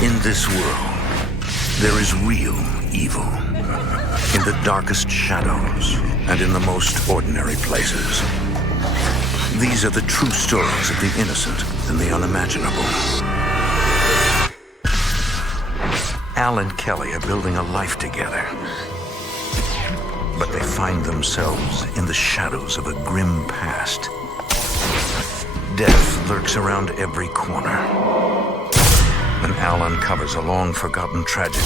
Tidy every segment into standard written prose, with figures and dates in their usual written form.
In this world, there is real evil. In the darkest shadows and in the most ordinary places. These are the true stories of the innocent and the unimaginable. Al and Kelly are building a life together. But they find themselves in the shadows of a grim past. Death lurks around every corner. And Al uncovers a long-forgotten tragedy.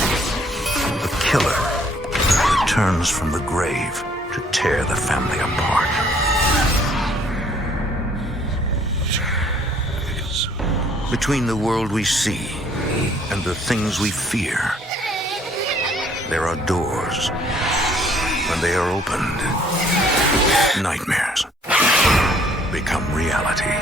The killer returns from the grave to tear the family apart. Between the world we see and the things we fear, there are doors. When they are opened, nightmares become reality.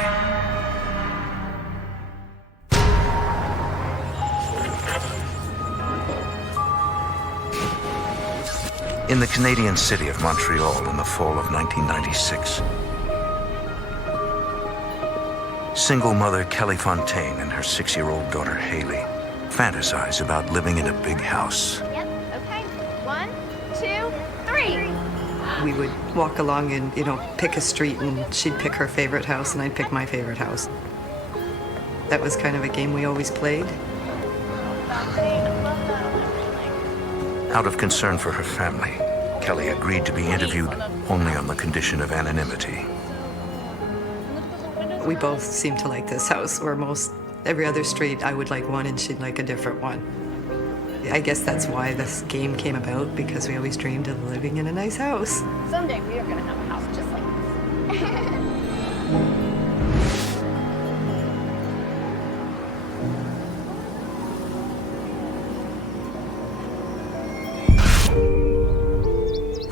In the Canadian city of Montreal in the fall of 1996, single mother Kelly Fontaine and her 6-year-old daughter Haley fantasize about living in a big house. Yep, okay. 1, 2, 3. We would walk along and, pick a street, and she'd pick her favorite house and I'd pick my favorite house. That was kind of a game we always played. Out of concern for her family, Kelly agreed to be interviewed only on the condition of anonymity. We both seemed to like this house, where every other street I would like one and she'd like a different one. I guess that's why this game came about, because we always dreamed of living in a nice house. Someday we are going to have a house just like this.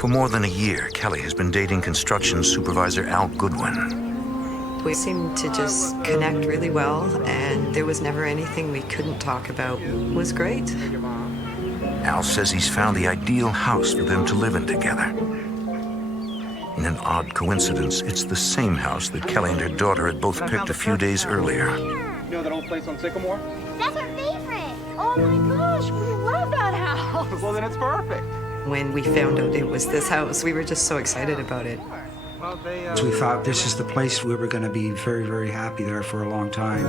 For more than a year, Kelly has been dating construction supervisor Al Goodwin. We seemed to just connect really well, and there was never anything we couldn't talk about. It was great. Al says he's found the ideal house for them to live in together. In an odd coincidence, it's the same house that Kelly and her daughter had both picked a few days earlier. You know that old place on Sycamore? That's our favorite. Oh my gosh, we love that house. Well, then it's perfect. When we found out it was this house, we were just so excited about it. So we thought this is the place we were going to be very, very happy there for a long time.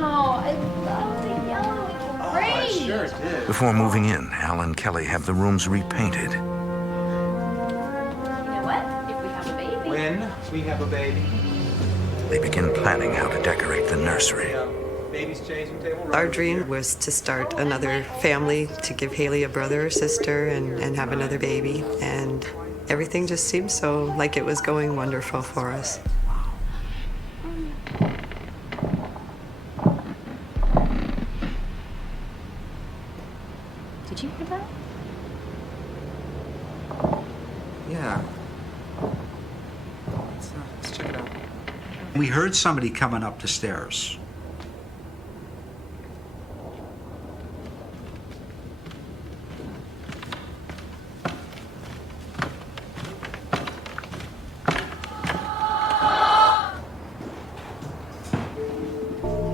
Wow, I love the yellow. It's great. I sure did. Before moving in, Al and Kelly have the rooms repainted. You know what? If we have a baby. When we have a baby. They begin planning how to decorate the nursery. Baby's changing table. Our dream was to start another family, to give Haley a brother or sister and have another baby. And everything just seemed so like it was going wonderful for us. Did you hear that? Yeah. Let's check it out. We heard somebody coming up the stairs.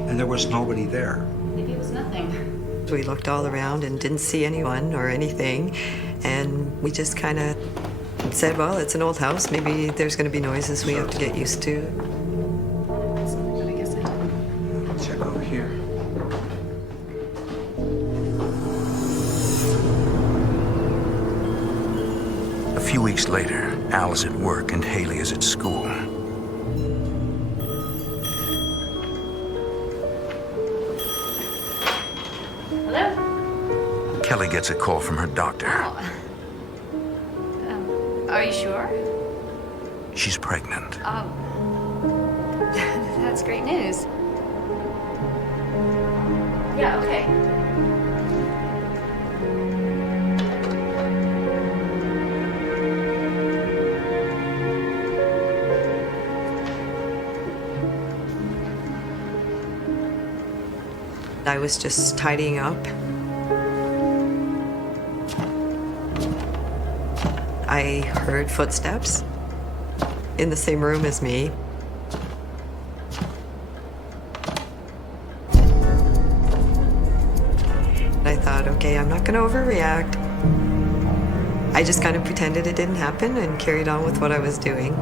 And there was nobody there. Maybe it was nothing. We looked all around and didn't see anyone or anything, and we just kind of said, well, it's an old house. Maybe there's going to be noises we have to get used to. I guess I did. Check over here. A few weeks later, Al is at work and Haley is at school. Hello? Kelly gets a call from her doctor. Are you sure? She's pregnant. That's great news. Yeah, okay. I was just tidying up. I heard footsteps in the same room as me. I thought, okay, I'm not going to overreact. I just kind of pretended it didn't happen and carried on with what I was doing.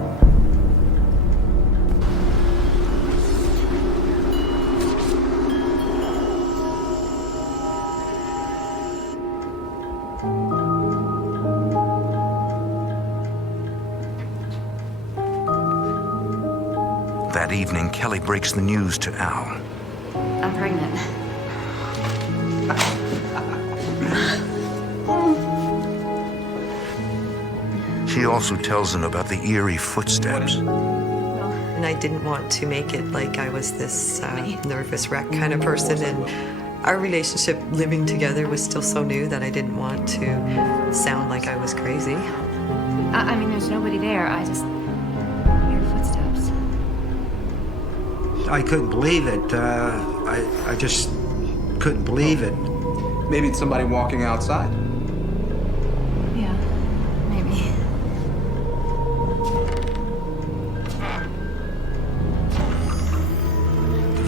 That evening, Kelly breaks the news to Al. I'm pregnant. She also tells him about the eerie footsteps. And I didn't want to make it like I was this nervous wreck kind of person. And our relationship living together was still so new that I didn't want to sound like I was crazy. I mean, there's nobody there. I just hear footsteps. I couldn't believe it. I just couldn't believe it. Maybe it's somebody walking outside. Yeah, maybe.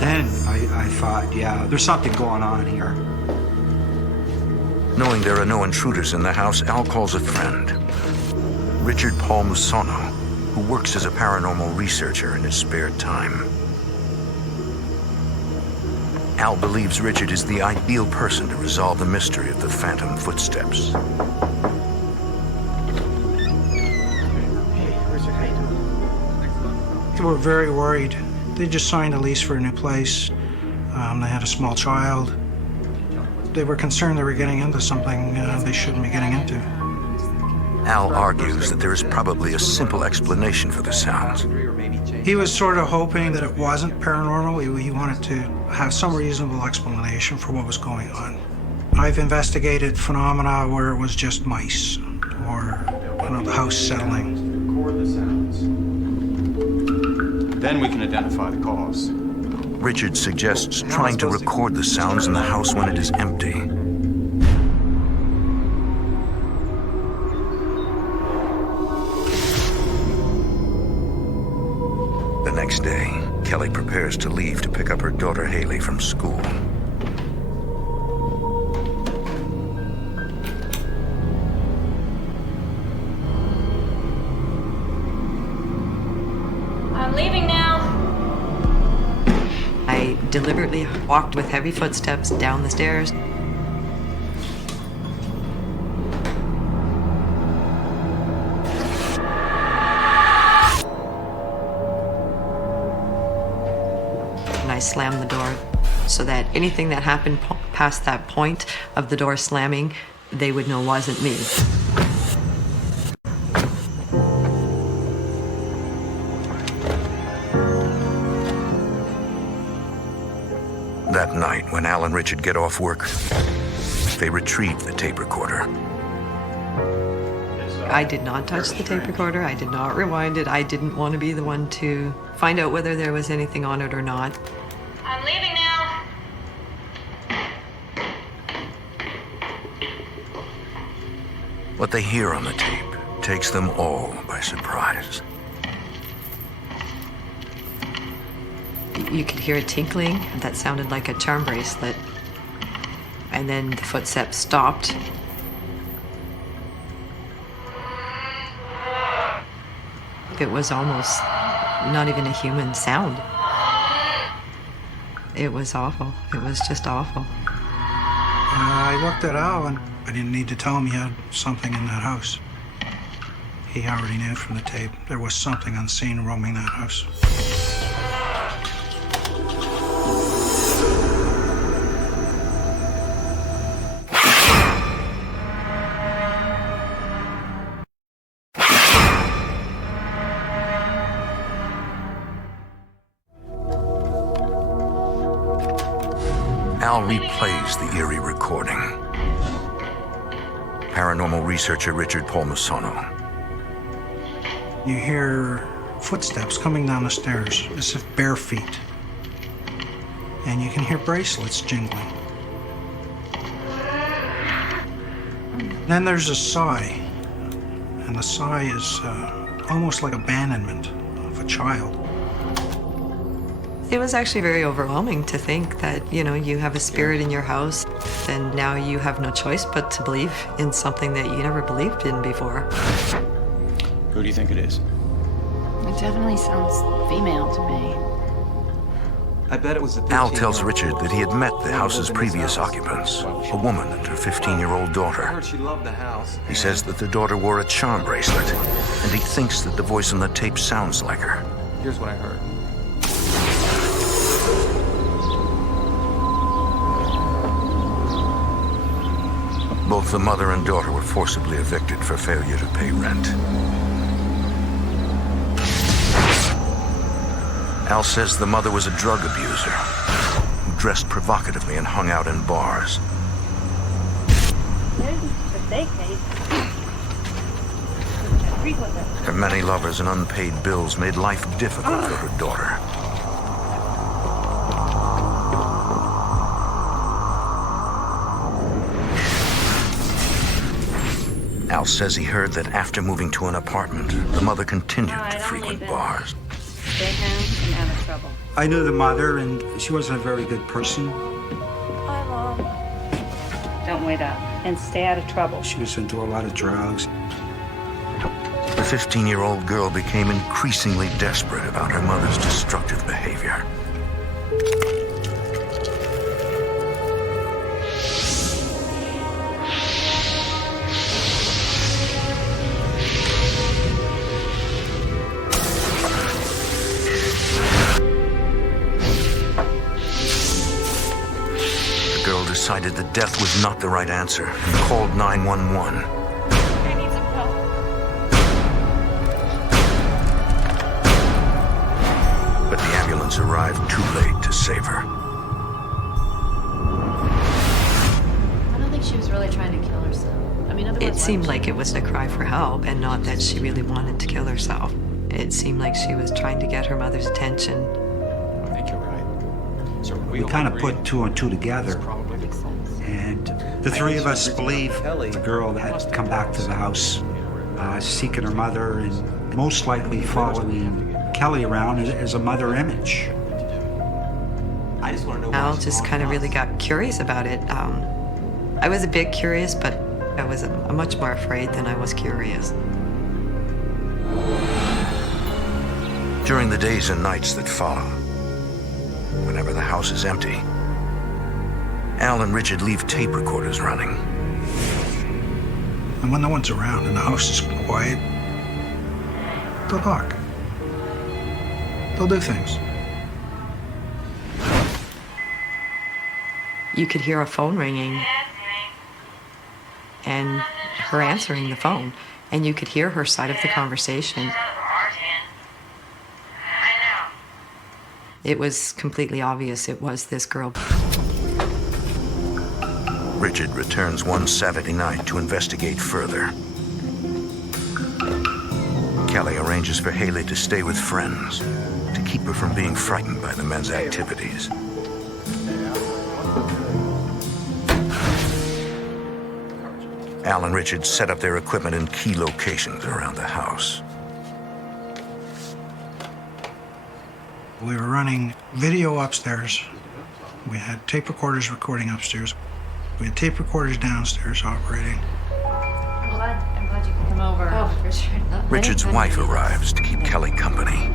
Then I thought, yeah, there's something going on here. Knowing there are no intruders in the house, Al calls a friend, Richard Paul Musono, who works as a paranormal researcher in his spare time. Al believes Richard is the ideal person to resolve the mystery of the phantom footsteps. They were very worried. They just signed a lease for a new place. They had a small child. They were concerned they were getting into something they shouldn't be getting into. Al argues that there is probably a simple explanation for the sounds. He was sort of hoping that it wasn't paranormal. He wanted to have some reasonable explanation for what was going on. I've investigated phenomena where it was just mice or the house settling. Record the sounds. Then we can identify the cause. Richard suggests trying to record the sounds in the house when it is empty. The next day, Kelly prepares to leave to pick up her daughter Haley from school. I'm leaving now. I deliberately walked with heavy footsteps down the stairs. And I slammed the door so that anything that happened past that point of the door slamming, they would know wasn't me. That night, when Al and Richard get off work, they retrieve the tape recorder. I did not touch the tape recorder. I did not rewind it. I didn't want to be the one to find out whether there was anything on it or not. I'm leaving now. What they hear on the tape takes them all by surprise. You could hear a tinkling that sounded like a charm bracelet. And then the footsteps stopped. It was almost not even a human sound. It was awful. It was just awful. I looked at Al, and I didn't need to tell him he had something in that house. He already knew from the tape there was something unseen roaming that house. Al replays the eerie recording. Paranormal researcher Richard Paul Musono. You hear footsteps coming down the stairs, as if bare feet. And you can hear bracelets jingling. Then there's a sigh, And the sigh is almost like abandonment of a child. It was actually very overwhelming to think that, you know, you have a spirit in your house and now you have no choice but to believe in something that you never believed in before. Who do you think it is? It definitely sounds female to me. I bet it was a Al tells Richard that he had met the house's previous occupants, a woman and her 15-year-old I daughter. heard she loved the house. He says that the daughter wore a charm bracelet, and he thinks that the voice on the tape sounds like her. Here's what I heard. Both the mother and daughter were forcibly evicted for failure to pay rent. Al says the mother was a drug abuser who dressed provocatively and hung out in bars. Her many lovers and unpaid bills made life difficult for her daughter. Al says he heard that after moving to an apartment, the mother continued to frequent bars. Stay home and out of trouble. I knew the mother, and she wasn't a very good person. Hi, Mom. Don't wait up and stay out of trouble. She was into a lot of drugs. The 15-year-old girl became increasingly desperate about her mother's destructive behavior. The girl decided that death was not the right answer and called 911. I need some help. But the ambulance arrived too late to save her. I don't think she was really trying to kill herself. I mean, otherwise, It seemed like it was a cry for help and not that she really wanted to kill herself. It seemed like she was trying to get her mother's attention. I think you're right. So We kind of put two and two together, and the three of us believe the girl had come back to the house seeking her mother and most likely following Kelly around as a mother image. I just want to know. Al just kind of really got curious about it. I was a bit curious, but I was much more afraid than I was curious. During the days and nights that follow, whenever the house is empty, Al and Richard leave tape recorders running. And when no one's around and the house is quiet, they'll talk. They'll do things. You could hear a phone ringing and her answering the phone, and you could hear her side of the conversation. It was completely obvious it was this girl. Richard returns one Saturday night to investigate further. Kelly arranges for Haley to stay with friends to keep her from being frightened by the men's activities. Al and Richard set up their equipment in key locations around the house. We were running video upstairs. We had tape recorders recording upstairs. We had tape recorders downstairs operating. I'm glad you could come over. Oh, for sure. Richard's wife arrives to keep Kelly company.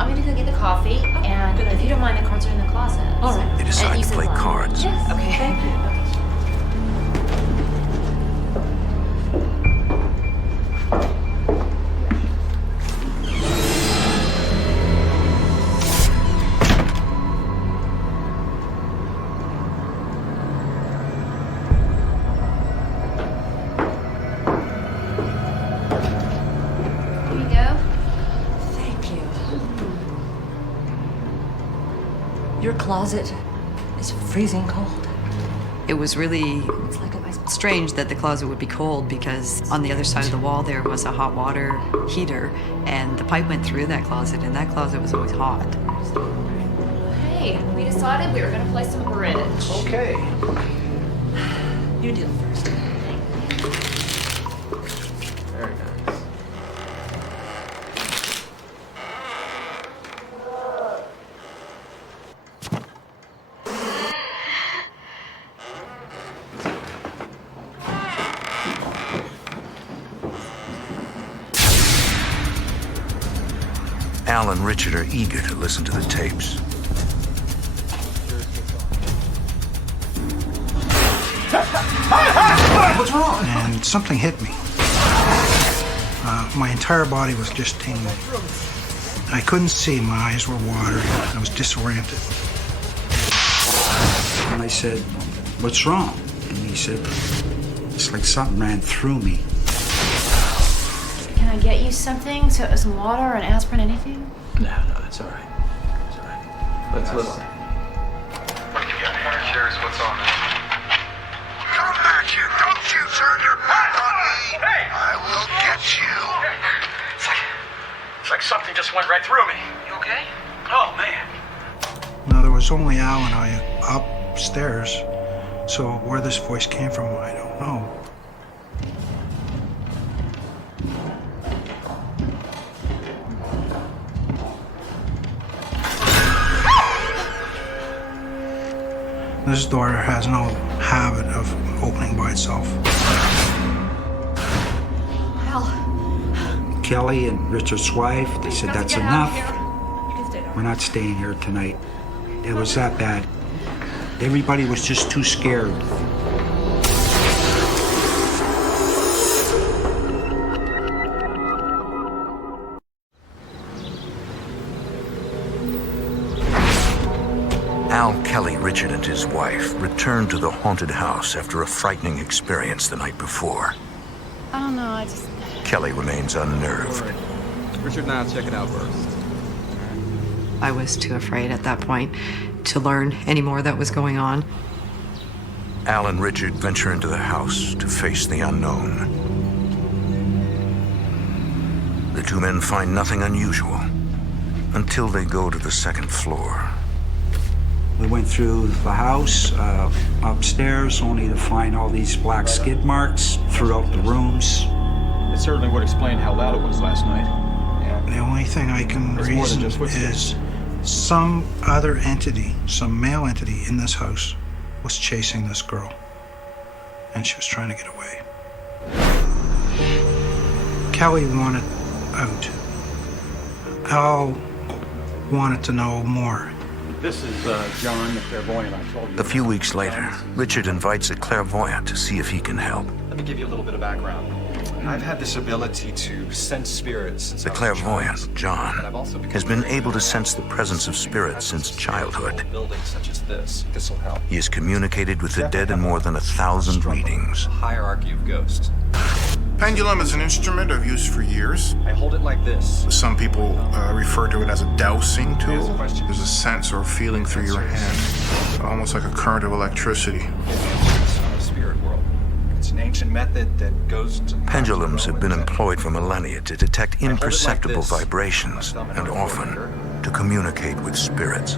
I'm gonna go get the coffee, and if you don't mind, the cards are in the closet. All right. They decide to play cards. Yes. Okay. Thank you. Your closet is freezing cold. It was really It's like an ice. strange that the closet would be cold because on the other side of the wall there was a hot water heater and the pipe went through that closet and that closet was always hot. Hey, we decided we were gonna play some bridge. Okay. You do it first. Very nice. Al and Richard are eager to listen to the tapes. What's wrong? And something hit me. My entire body was just tingling. I couldn't see, my eyes were watering, I was disoriented. And I said, "What's wrong?" And he said, "It's like something ran through me." Can I get you something? Some water or an aspirin, anything? No, it's all right. It's all right. Let's listen. Here's what's on it. Come back here! Don't you turn your back on me! Hey! I will get you! It's like something just went right through me. You okay? Oh, man. Now, there was only Al and I upstairs, so where this voice came from, I don't know. This door has no habit of opening by itself. Al. Kelly and Richard's wife, they said, "That's enough. We're not staying here tonight." It was that bad. Everybody was just too scared. Al, Kelly, Richard, and his wife returned to the haunted house after a frightening experience the night before. I don't know, I just... Kelly remains unnerved. Richard and I'll check it out first. I was too afraid at that point to learn any more that was going on. Al and Richard venture into the house to face the unknown. The two men find nothing unusual until they go to the second floor. We went through the house, upstairs, only to find all these black skid marks throughout the rooms. It certainly would explain how loud it was last night. The only thing I can It's more than reason just footsteps. is some other entity, some male entity in this house was chasing this girl, and she was trying to get away. Kelly wanted out. Al wanted to know more. This is John, the clairvoyant I told you. A few weeks later, Richard invites a clairvoyant to see if he can help. Let me give you a little bit of background. I've had this ability to sense spirits since The I was a child. clairvoyant, John, But I've also become has been very able to good sense the presence of spirits since childhood. Buildings such as this. This will help. He has communicated with the dead in more than 1,000 readings. Hierarchy of ghosts. Pendulum is an instrument I've used for years. I hold it like this. Some people refer to it as a dowsing Here's tool. a question. There's a sense or feeling through your hand, almost like a current of electricity. On the spirit world. It's an ancient method that goes to... Pendulums have been employed for millennia to detect hold it like imperceptible this. vibrations My thumb and and often to communicate with spirits.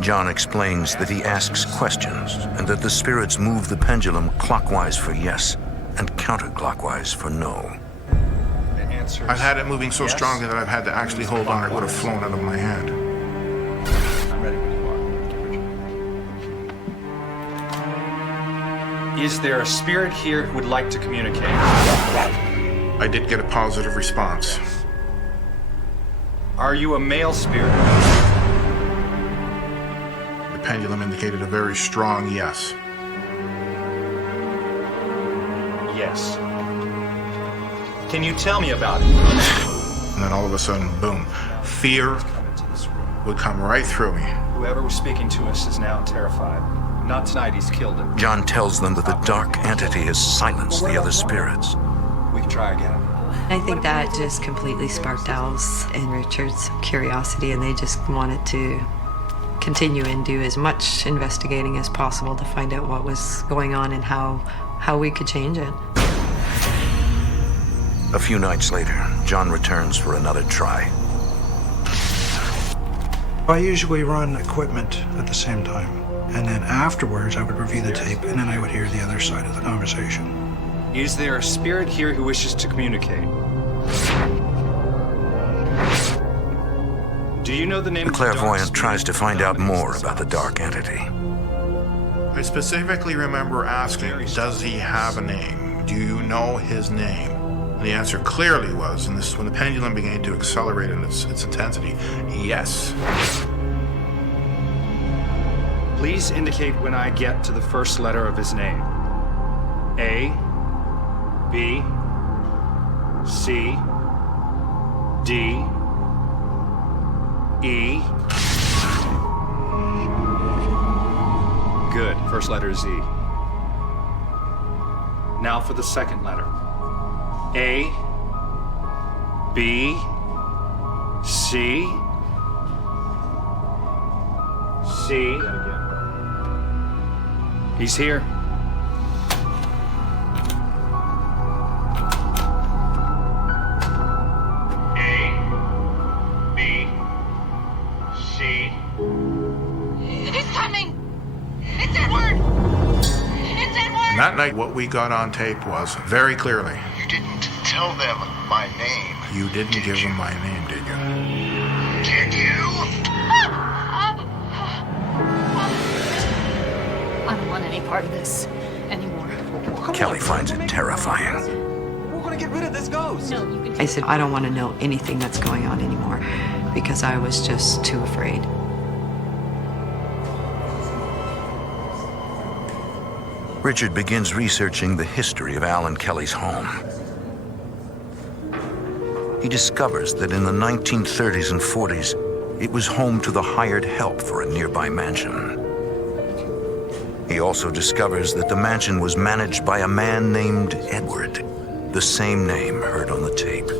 John explains that he asks questions and that the spirits move the pendulum clockwise for yes and counterclockwise for no. The answer I've had it moving so yes. strongly that I've had to actually hold on. It would have flown out of my hand. I'm ready when you are. Is there a spirit here who would like to communicate? I did get a positive response. Are you a male spirit? The pendulum indicated a very strong yes. Yes. Can you tell me about it? And then all of a sudden, boom, fear Come into this room. would come right through me. Whoever was speaking to us is now terrified. Not tonight, he's killed him. John tells them that the dark entity has silenced the other spirits. We can try again. I think that just completely sparked Al's and Richard's curiosity, and they just wanted to continue and do as much investigating as possible to find out what was going on and how we could change it. A few nights later, John returns for another try. I usually run equipment at the same time, and then afterwards I would review the tape, and then I would hear the other side of the conversation. Is there a spirit here who wishes to communicate? Do you know the name The of the dark clairvoyant spirit tries to find out dominates more this about the house? dark entity. I specifically remember asking, does he have a name? Do you know his name? The answer clearly was, and this is when the pendulum began to accelerate in its intensity, yes. Please indicate when I get to the first letter of his name. A, B, C, D, E. Good. First letter is E. Now for the second letter. A, B, C, C. He's here. A, B, C. He's coming! It's Edward! It's Edward! And that night, what we got on tape was, very clearly, You didn't tell them my name. you didn't give them my name, did you? Did you? I don't want any part of this anymore. Kelly finds it terrifying. We're gonna get rid of this ghost. No, you can. I said, I don't want to know anything that's going on anymore because I was just too afraid. Richard begins researching the history of Al and Kelly's home. He discovers that in the 1930s and 40s, it was home to the hired help for a nearby mansion. He also discovers that the mansion was managed by a man named Edward, the same name heard on the tape.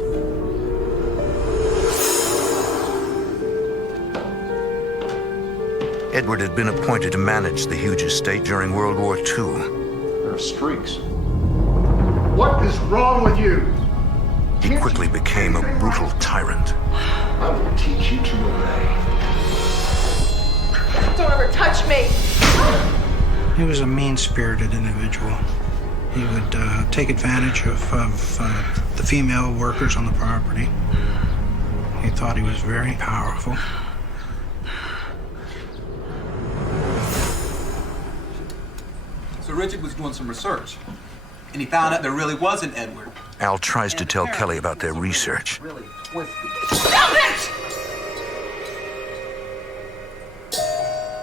Edward had been appointed to manage the huge estate during World War II. There are streaks. What is wrong with you? He quickly became a brutal tyrant. I will teach you to obey. Don't ever touch me! He was a mean-spirited individual. He would take advantage of the female workers on the property. He thought he was very powerful. So Richard was doing some research, and he found out there really wasn't Edward. Al tries to tell Kelly about their research. Stop it!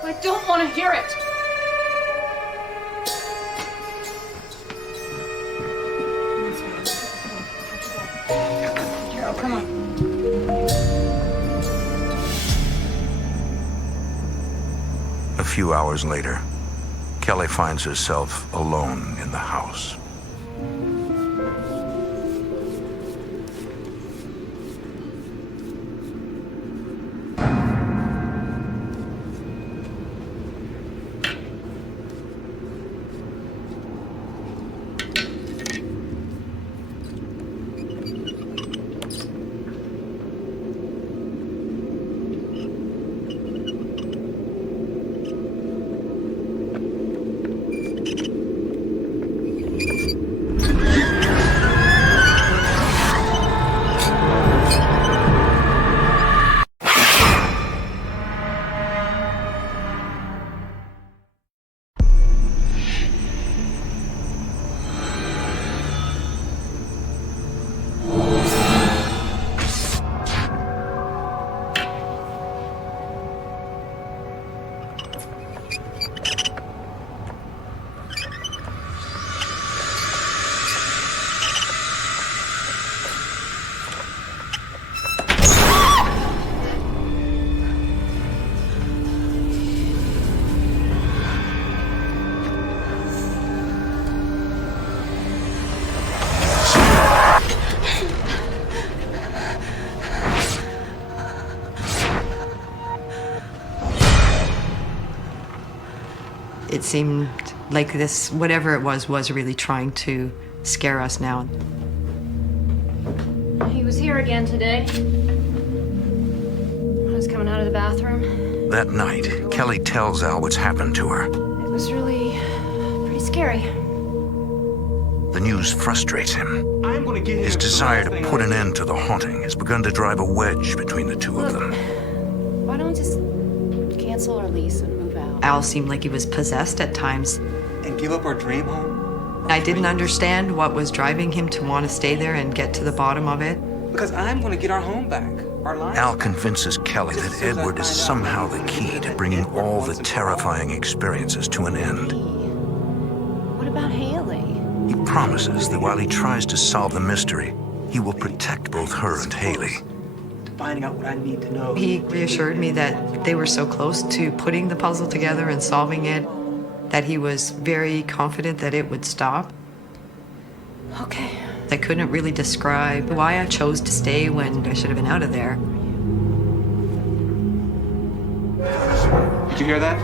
I don't want to hear it! Carol, come on. A few hours later, Kelly finds herself alone in the house. It seemed like this, whatever it was really trying to scare us now. He was here again today. I was coming out of the bathroom. That night, Kelly tells Al what's happened to her. It was really pretty scary. The news frustrates him. I'm gonna get His desire to put an end to the haunting has begun to drive a wedge between the two of them. Why don't we just cancel our lease and move out? Al seemed like he was possessed at times. and give up our dream home. I didn't understand what was driving him to want to stay there and get to the bottom of it. Because I'm going to get our home back. Our lives. Al convinces Kelly that Edward is somehow the key to bringing all the terrifying experiences to an end. What about Haley? He promises that while he tries to solve the mystery, he will protect both her and Haley. Finding out what I need to know. He reassured me that they were so close to putting the puzzle together and solving it that he was very confident that it would stop. Okay. I couldn't really describe why I chose to stay when I should have been out of there. Did you hear that?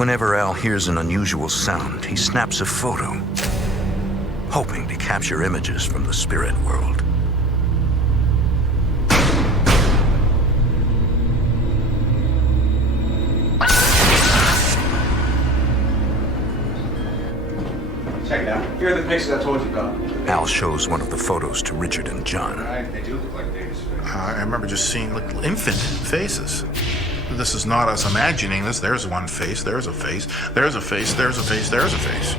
Whenever Al hears an unusual sound, he snaps a photo, hoping to capture images from the spirit world. Check it out. Here are the pictures I told you about. Al shows one of the photos to Richard and John. They do look like babies. I remember just seeing little infant faces. This is not us imagining this. There's one face, there's a face, there's a face, there's a face, there's a face.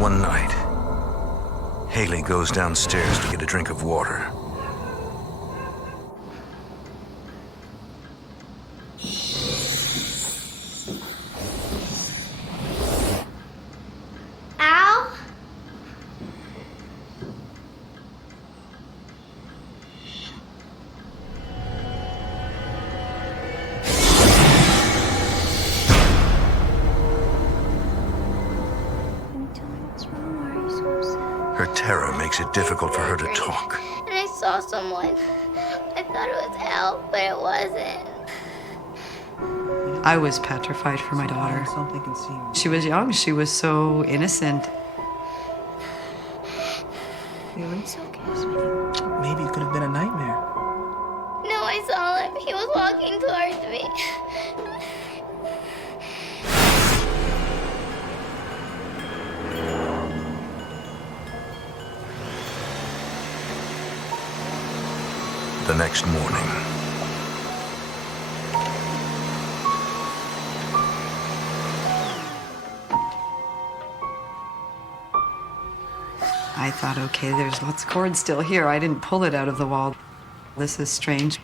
One night, Haley goes downstairs to get a drink of water. Al? Her terror makes it difficult for her to talk. And I saw someone. I thought it was Al, but it wasn't. I was petrified for my daughter. She was young. She was so innocent. It's okay, sweetie. Maybe it could have been a nightmare. No, I saw him. He was walking towards me. The next morning, I thought, okay, there's lots of cord still here. I didn't pull it out of the wall. This is strange.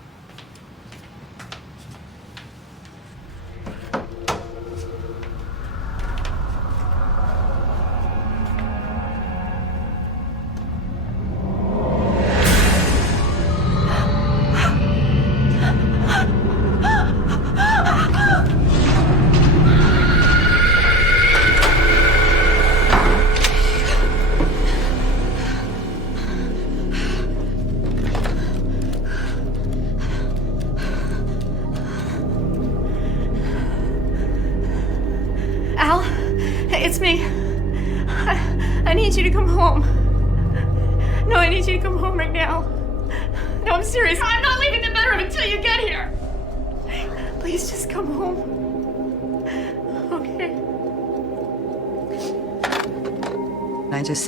Al, it's me. I need you to come home. No, I need you to come home right now. No, I'm serious. I'm not leaving the bedroom until you get here. Please just come home. Okay.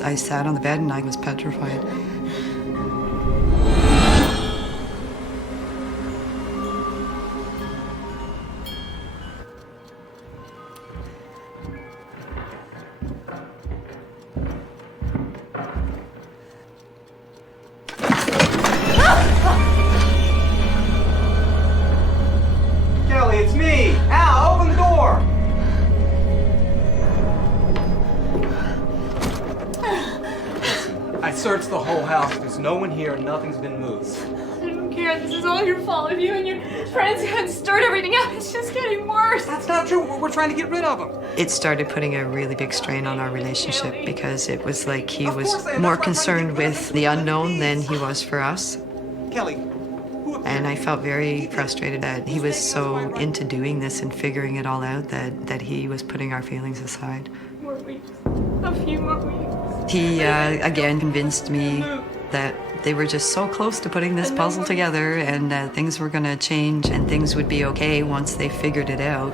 I sat on the bed and I was petrified. Kelly, it's me! Al, open the door! I searched the whole house. There's no one here and nothing's been moved. I don't care. This is all your fault. If you and your friends hadn't stirred everything up, it's just getting worse. That's not true. We're trying to get rid of them. It started putting a really big strain on our relationship because it was like he was more concerned with the unknown than he was for us. Kelly. And I felt very frustrated that he was so into doing this and figuring it all out that he was putting our feelings aside. More weeks. A few more weeks. He, again, convinced me that they were just so close to putting this puzzle together and that things were going to change and things would be okay once they figured it out.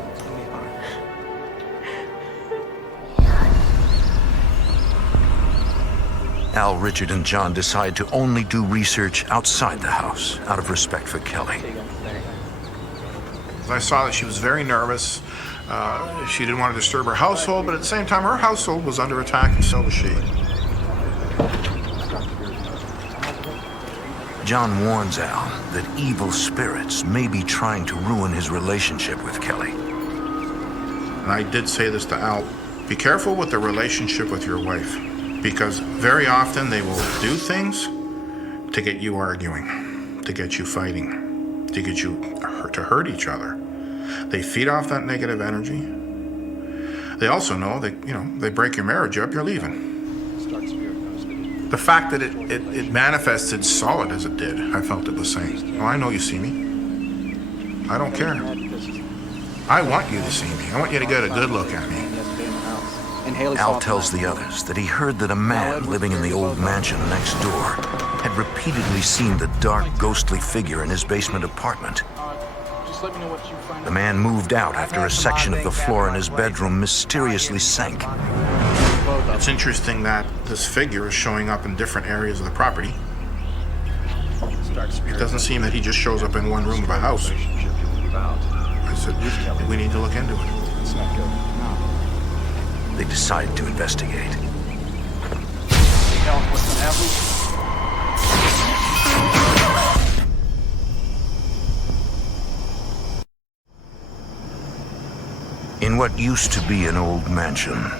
Al, Richard, and John decide to only do research outside the house out of respect for Kelly. I saw that she was very nervous. She didn't want to disturb her household, but at the same time, her household was under attack, and so was she. John warns Al that evil spirits may be trying to ruin his relationship with Kelly. And I did say this to Al, be careful with the relationship with your wife, because very often they will do things to get you arguing, to get you fighting, to get you to hurt each other. They feed off that negative energy. They also know that, they break your marriage up, you're leaving. The fact that it manifested solid as it did, I felt it was saying, oh, I know you see me. I don't care. I want you to see me. I want you to get a good look at me. Al tells the others that he heard that a man living in the old mansion next door had repeatedly seen the dark, ghostly figure in his basement apartment. The man moved out after a section of the floor in his bedroom mysteriously sank. It's interesting that this figure is showing up in different areas of the property. It doesn't seem that he just shows up in one room of a house. I said, we need to look into it. They decide to investigate. In what used to be an old mansion,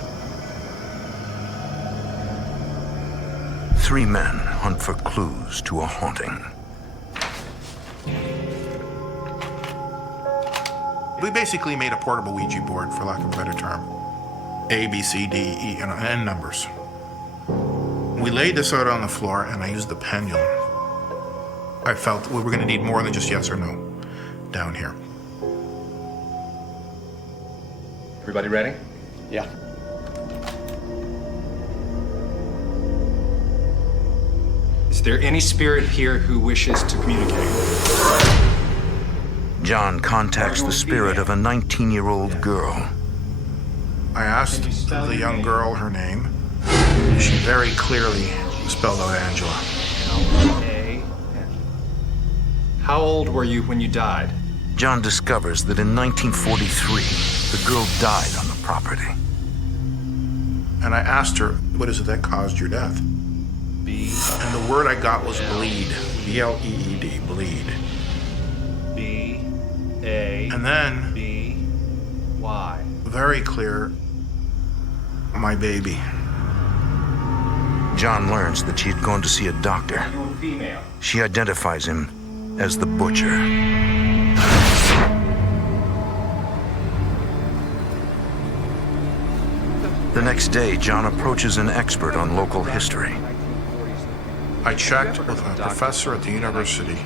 3 men hunt for clues to a haunting. We basically made a portable Ouija board, for lack of a better term. A, B, C, D, E, and numbers. We laid this out on the floor, and I used the pendulum. I felt we were going to need more than just yes or no down here. Everybody ready? Yeah. Is there any spirit here who wishes to communicate? John contacts the spirit of a 19-year-old girl. I asked the young girl her name. She very clearly spelled out Angela. How old were you when you died? John discovers that in 1943, the girl died on the property. And I asked her, what is it that caused your death? B. And the word I got was bleed. B-L-E-E-D, bleed. B-A. And then, B-Y. very clear, my baby. John learns that she had gone to see a doctor. Female. She identifies him as the butcher. The next day, John approaches an expert on local history. I checked with a professor at the university,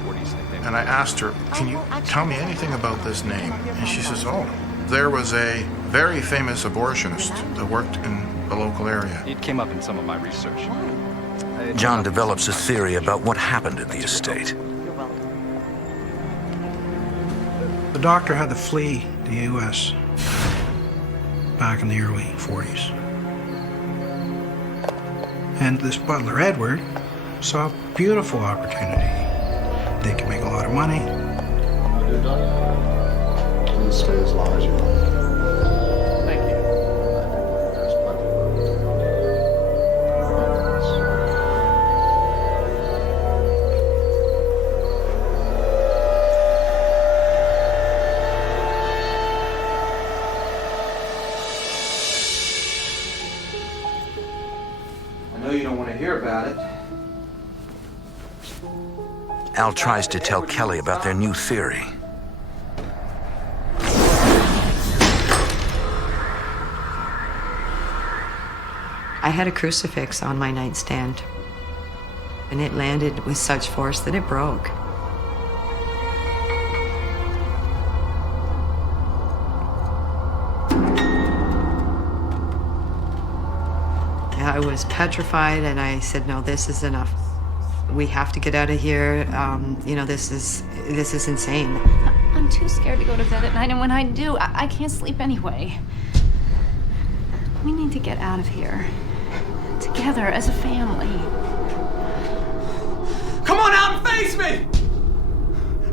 and I asked her, can you tell me anything about this name? And she says, oh, there was a very famous abortionist that worked in the local area. It came up in some of my research. John develops a theory about what happened at the estate. The doctor had to flee the U.S. back in the early 40s. And this butler, Edward, saw a beautiful opportunity. They could make a lot of money. Please stay as long as you like. Thank you. There's plenty. I know you don't want to hear about it. Al tries to tell Kelly about their new theory. I had a crucifix on my nightstand, and it landed with such force that it broke. I was petrified, and I said, no, this is enough. We have to get out of here. This is insane. I'm too scared to go to bed at night, and when I do, I can't sleep anyway. We need to get out of here. Together as a family. Come on out and face me!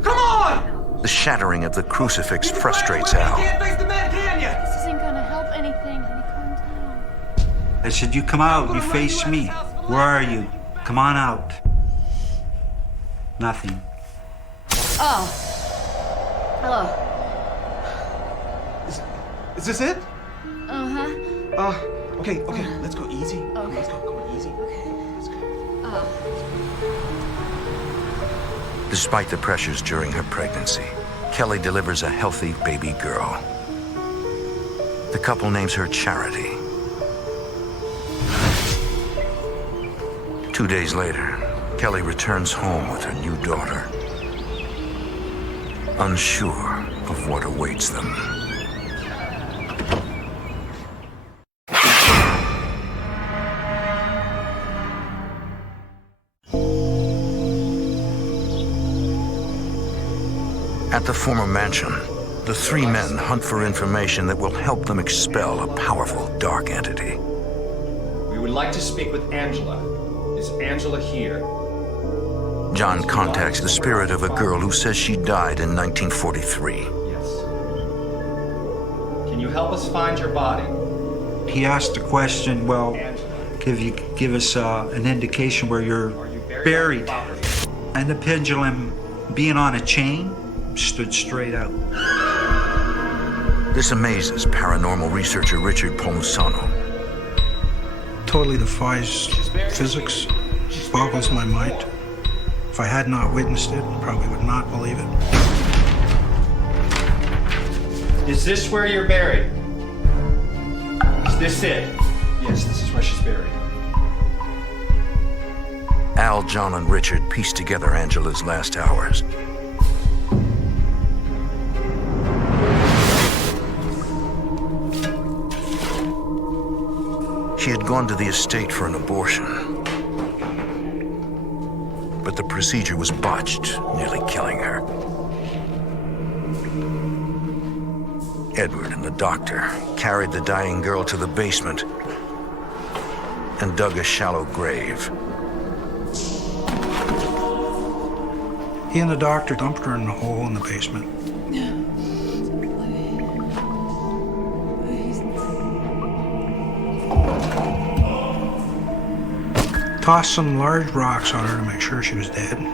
Come on! The shattering of the crucifix frustrates Al. You can't face the man, can you? I said, you come out, you face me. Where are you? Come on out. Nothing. Oh. Hello. Is this it? Uh-huh. Okay, let's go easy. Okay. Let's go easy. Okay. Let's go. Despite the pressures during her pregnancy, Kelly delivers a healthy baby girl. The couple names her Charity. 2 days later, Kelly returns home with her new daughter, unsure of what awaits them. At the former mansion, the three men hunt for information that will help them expel a powerful dark entity. We would like to speak with Angela. Is Angela here? John contacts the spirit of a girl who says she died in 1943. Yes. Can you help us find your body? He asked the question, well, give us an indication where you're buried. And the pendulum, being on a chain, stood straight out. This amazes paranormal researcher Richard Pomusano. Totally defies physics, boggles my mind. If I had not witnessed it, I probably would not believe it. Is this where you're buried? Is this it? Yes, this is where she's buried. Al, John, and Richard piece together Angela's last hours. She had gone to the estate for an abortion, but the procedure was botched, nearly killing her. Edward and the doctor carried the dying girl to the basement and dug a shallow grave. He and the doctor dumped her in the hole in the basement. Tossed some large rocks on her to make sure she was dead, and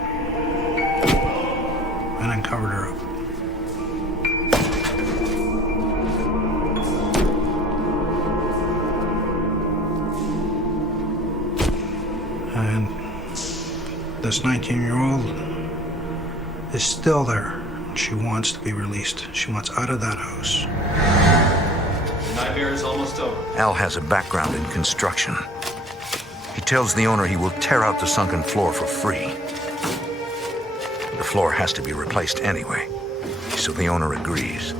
then covered her up. And this 19-year-old is still there. She wants to be released. She wants out of that house. The nightmare is almost over. Al has a background in construction. He tells the owner he will tear out the sunken floor for free. The floor has to be replaced anyway, so the owner agrees.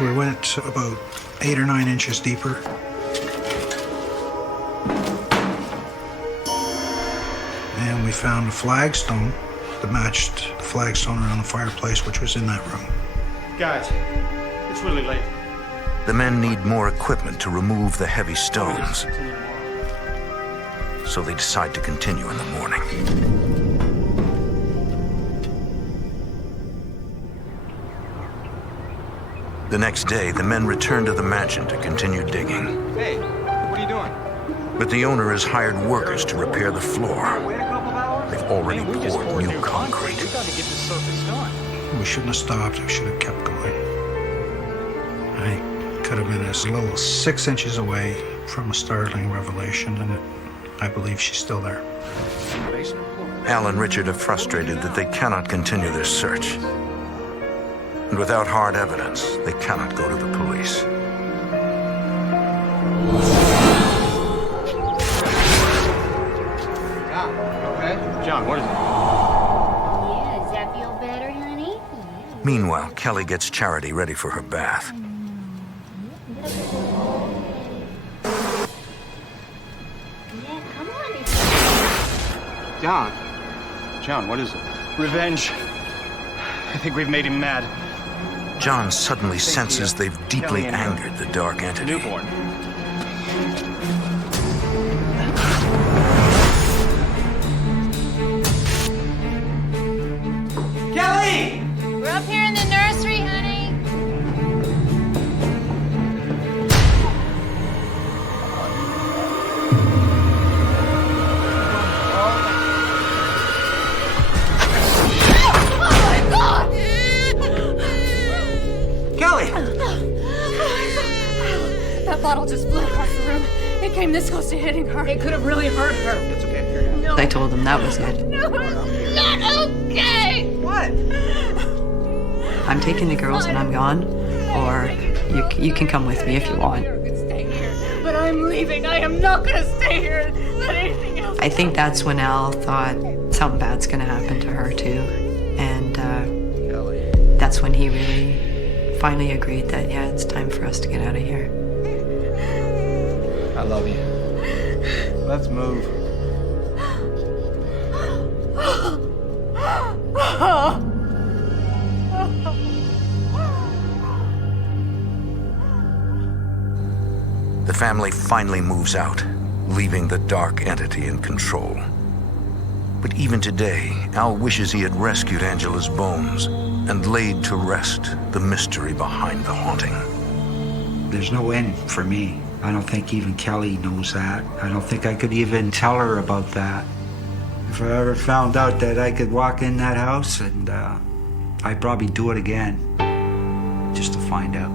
We went about 8 or 9 inches deeper. And we found a flagstone that matched the flagstone around the fireplace, which was in that room. Guys, it's really late. The men need more equipment to remove the heavy stones, so they decide to continue in the morning. The next day, the men return to the mansion to continue digging. Hey, what are you doing? But the owner has hired workers to repair the floor. They've already poured new concrete. We got to get the surface done. We shouldn't have stopped. We should have kept going. I could have been as little as 6 inches away from a startling revelation, and I believe she's still there. Al and Richard are frustrated that they cannot continue their search. And without hard evidence, they cannot go to the police. John, what is it? Yeah, does that feel better, honey? Meanwhile, Kelly gets Charity ready for her bath. Yeah, come on. John, what is it? Revenge. I think we've made him mad. John suddenly senses they've deeply angered the dark entity. Newborn. Kelly! We're up here in the nursery, honey. bottle just flew across the room. It came this close to hitting her. It could have really hurt her. It's okay. Here, No. I told him that was it. No, it's not okay. What? I'm taking the girls and I'm gone, or you can come with me if you want. But I'm leaving. I am not going to stay here. Let anything else. I think that's when Al thought something bad's going to happen to her too, and that's when he really finally agreed that yeah, it's time for us to get out of here. I love you. Let's move. The family finally moves out, leaving the dark entity in control. But even today, Al wishes he had rescued Angela's bones and laid to rest the mystery behind the haunting. There's no end for me. I don't think even Kelly knows that. I don't think I could even tell her about that. If I ever found out that I could walk in that house, and I'd probably do it again, just to find out.